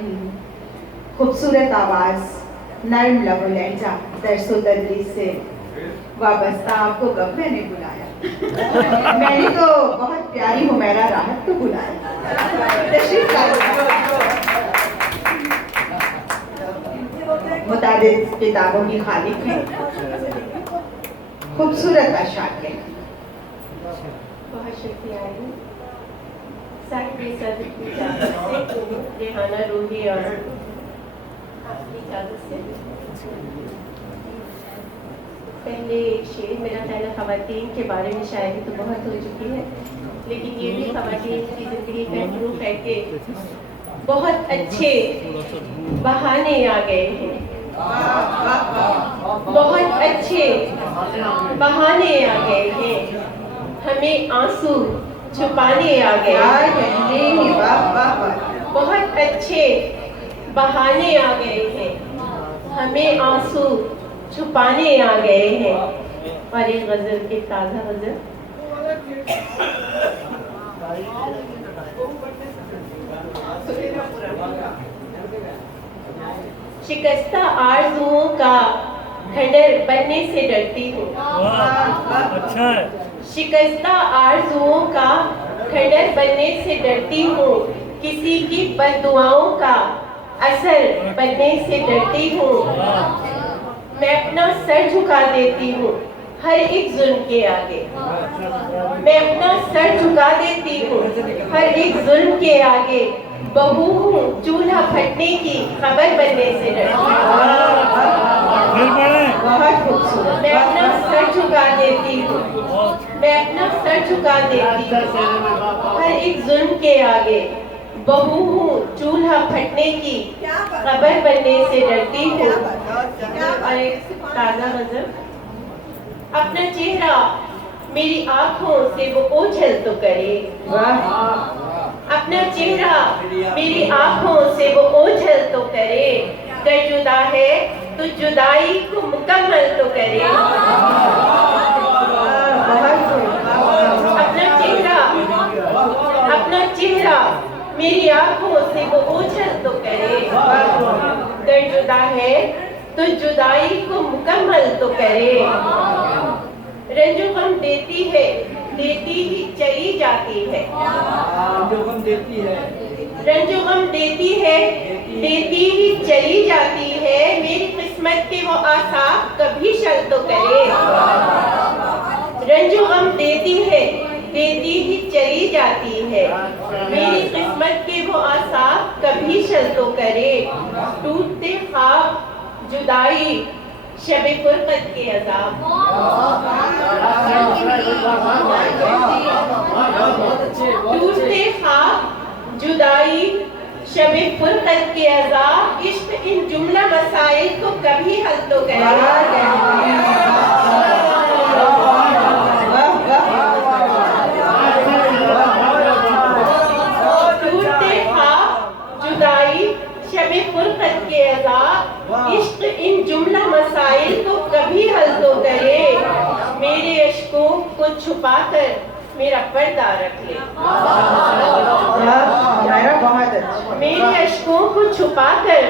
रही हूँ। खूबसूरत आवाज़, नर्म लबो लहजा, दरसो तदरीस से वाबस्ता आपको कब मैंने बुलाया। मैंने तो बहुत प्यारी हुमैरा राहत को बुलाया। तशरीफ मुताबिक किताबों की खालिक है, खूबसूरत अशार है। बहुत शुक्रिया साहिब सदर की इजाज़त से, रेहाना रूही और आपकी इजाज़त से पहले एक शेर। मेरा ख्याल है ख़वातीन के बारे में शायरी तो बहुत हो चुकी है, लेकिन ये भी ख़वातीन की ज़िंदगी का प्रूफ है कि बहुत अच्छे बहाने आ गए हैं, बहुत अच्छे बहाने आ गए हैं, हमें आंसू छुपाने आ गए हैं। बहुत अच्छे बहाने आ गए हैं, हमें आंसू छुपाने आ गए हैं। और एक गजल, एक ताज़ा गजल। शिकस्ता आरज़ुओं का खंडर बनने से डरती हूँ। अच्छा है। शिकस्ता आरज़ुओं का खंडर बनने से डरती हूँ, किसी की बद्दुआओं का असर बनने से डरती हूँ। मैं अपना सर झुका देती हूँ हर एक जुल्म के आगे। मैं अपना सर झुका देती हूँ हर एक जुल्म के आगे। बहू हूँ चूल्हा फटने की खबर बनने से डरती हूँ। बहुत खूबसूरत। मैं अपना सर झुका देती हूँ, मैं अपना सर झुका देती हूँ हर एक जुल्म के आगे। बहू हूँ चूल्हा फटने की खबर बनने से डरती हूँ। और एक ताज़ा गज़ल। अपना चेहरा मेरी आँखों से वो ओझल तो करे, अपना चेहरा मेरी आँखों से वो ओझल तो करे। कर जुदा है तो जुदाई को मुकम्मल तो करे। अपना चेहरा मेरी आँखों से वो ओझल तो करे। कर जुदा है तो जुदाई को मुकम्मल तो करे। रंजो गम देती है, देती ही चली जाती है। जो हम देती है, रंजो गम देती है, देती ही चली जाती है। मेरी किस्मत के वो आसाब कभी शल तो करे। रंजो गम देती है, देती ही चली जाती है। मेरी किस्मत के वो आसाब कभी शल तो करे। टूटते ख्वाब जुदाई शबे फुरकत के अज़ाब। टूटते ख्वाब जुदाई शबे फुरकत के अज़ाब। इश्क इन जुमला मसाइल को कभी हल तो करे। शबे फुरकत के अज़ाब। इश्क इन जुमला मसाइल को कभी हल तो करे। मेरे अश्कों को छुपाकर मेरा पर्दा रख ले। मेरे अश्कों को छुपाकर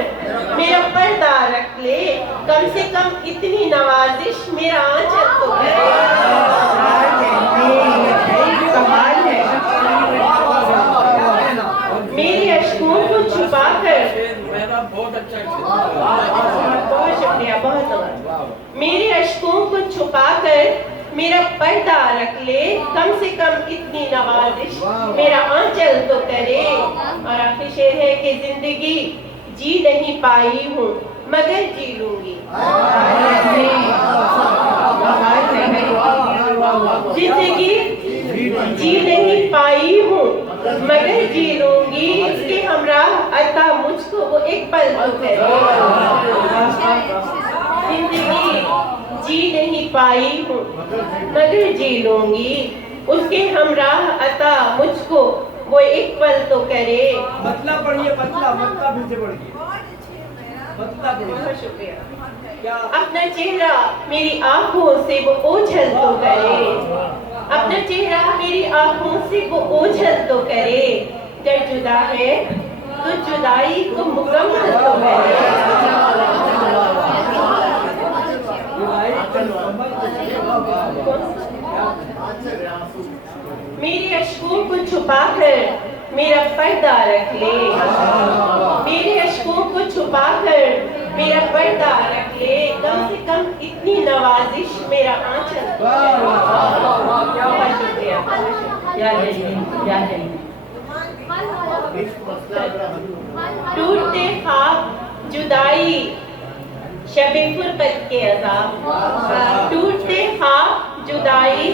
मेरा पर्दा रख ले। कम से कम इतनी नवाजिश मेरा आंचल तो करे। मेरे अश्कों को छुपाकर, बहुत शुक्रिया, बहुत। मेरे अश्कों को छुपाकर मेरा पर्दा रख ले। कम से कम इतनी नवाजिश मेरा आंचल तो करे। और आखिरी शेर है कि जिंदगी जी नहीं पाई हूँ मगर जी लूंगी। जिंदगी जी नहीं पाई हूँ मगर जी लूंगी। इसके हमराह अता मुझको वो एक पल तो करे। जिंदगी जी नहीं पाई हूँ मगर जी लूंगी। उसके हमराह अता मुझको वो एक पल तो करे। मतलब पढ़िए, मतलब फिर से पढ़िए। बहुत शुक्रिया। अपना चेहरा मेरी आँखों से वो ओझल तो करे। अपना चेहरा मेरी आँखों से वो ओझल तो करे। कर जुदा है तो जुदाई को छुपा कर मेरा पर्दा रख ले, मेरे अश्कों को छुपा कर मेरा पर्दा रख ले, कम से कम इतनी नवाजिश मेरा आंचल। बहुत शुक्रिया, या है। टूटते ख्वाब जुदाई शबे फुरकत के अज़ाब, टूटते ख्वाब जुदाई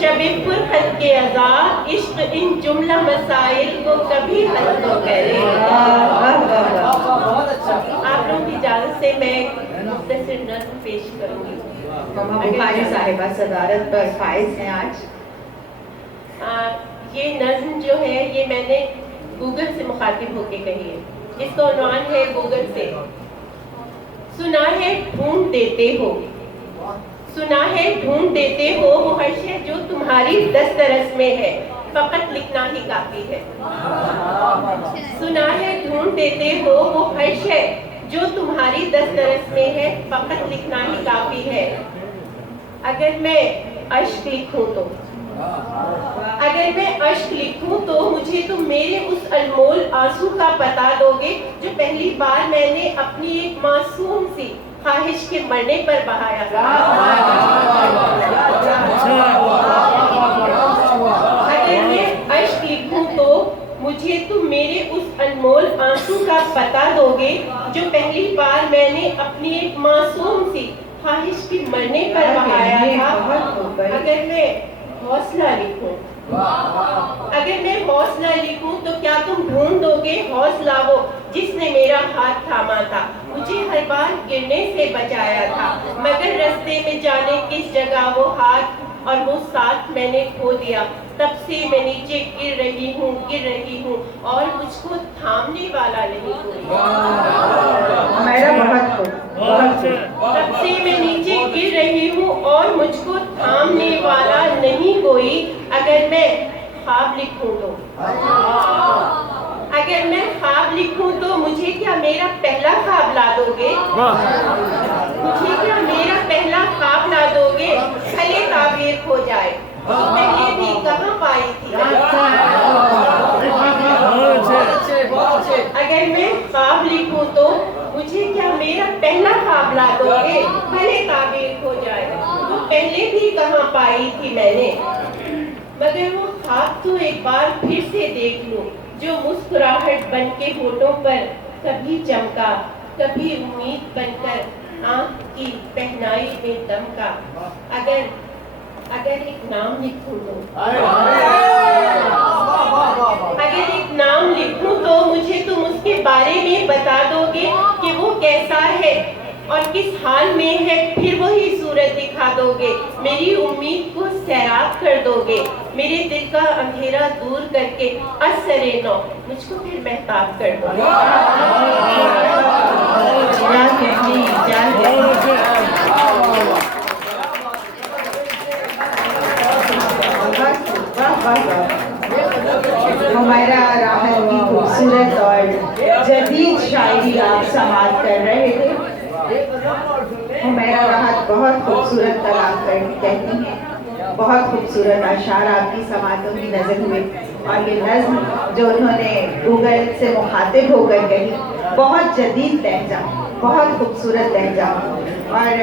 शबे फुरकत के अज़ाब, इश्क इन जुमला मसाइल को कभी हल तो करे। आप लोगों की इजाज़त से मैं मुख्तसर नज़्म पेश करूंगी। ममा बुखारी साहिबा सदारत पर फाइज हैं आज। ये नज़्म जो है ये मैंने गूगल से मुखातिब होके कही है। इसका उन्वान है गूगल से, सुना है ढूंढ देते हो, सुना है ढूंढ देते हो वो हर शय जो तुम्हारी दस्तरस में है, फकत लिखना ही काफी है। सुना है ढूंढ देते हो वो हर शय जो तुम्हारी दस्तरस में है, फकत लिखना ही काफी है। अगर मैं अश्क लिखूं तो, अगर मैं अश्क लिखूं तो मुझे तुम मेरे उस अनमोल आंसू का पता दोगे जो पहली बार मैंने अपनी एक मासूम सी ख्वाहिश के मरने पर बहाया था। अगर मैं अश्क लिखूं तो मुझे तुम मेरे उस अनमोल आंसू का पता दोगे जो पहली बार मैंने अपनी एक मासूम सी ख्वाहिश के मरने पर बहाया था। अगर मैं हौसला लिखूं, अगर मैं हौसला लिखूं तो क्या तुम ढूंढ दोगे हौसला वो जिसने मेरा हाथ थामा था, मुझे हर बार गिरने से बचाया था, मगर रास्ते में जाने किस जगह वो हाथ और वो साथ मैंने खो दिया। तब से मैं नीचे गिर रही हूँ और मुझको थामने वाला नहीं कोई। तब से मैं नीचे गिर रही हूँ और मुझको थामने वाला नहीं कोई। अगर मैं ख्वाब लिखूं तो, अगर मैं ख्वाब लिखूं तो मुझे क्या मेरा पहला ख्वाब ला दोगे? मुझे क्या मेरा पहला ख्वाब ला दोगे? भले ताबीर खो जाए तो पहले भी कहाँ पाई थी। अगर मैं ख्वाब लिखूं तो मुझे क्या मेरा पहला ख्वाब ला दोगे? भले ताबीर खो जाए तो पहले भी कहाँ पाई थी मैंने। मगर वो ख्वाब तो एक बार फिर से देख लूं जो मुस्कुराहट बन के होठों पर कभी चमका, कभी उम्मीद बनकर आँख की पहनाई में दमका। अगर एक नाम लिखूं तो, अगर एक नाम लिखूं तो मुझे तुम उसके बारे में बता दोगे कि वो कैसा है और किस हाल में है, फिर वही सूरत दिखा दोगे, मेरी उम्मीद को सैराब कर दोगे, मेरे दिल का अंधेरा दूर करके असरे नौ मुझको फिर महताब कर दोगे। हमारा राहत की खूबसूरत और जदीद शायरी आप समाप्त कर रहे थे। हमारा राहत बहुत खूबसूरत तलाक कहती हैं, बहुत खूबसूरत अशार आपकी समातों की नज़र हुए और ये नज़्म जो उन्होंने गूगल से मुखातिब होकर कही, बहुत जदीद लहजा, बहुत खूबसूरत लहजा और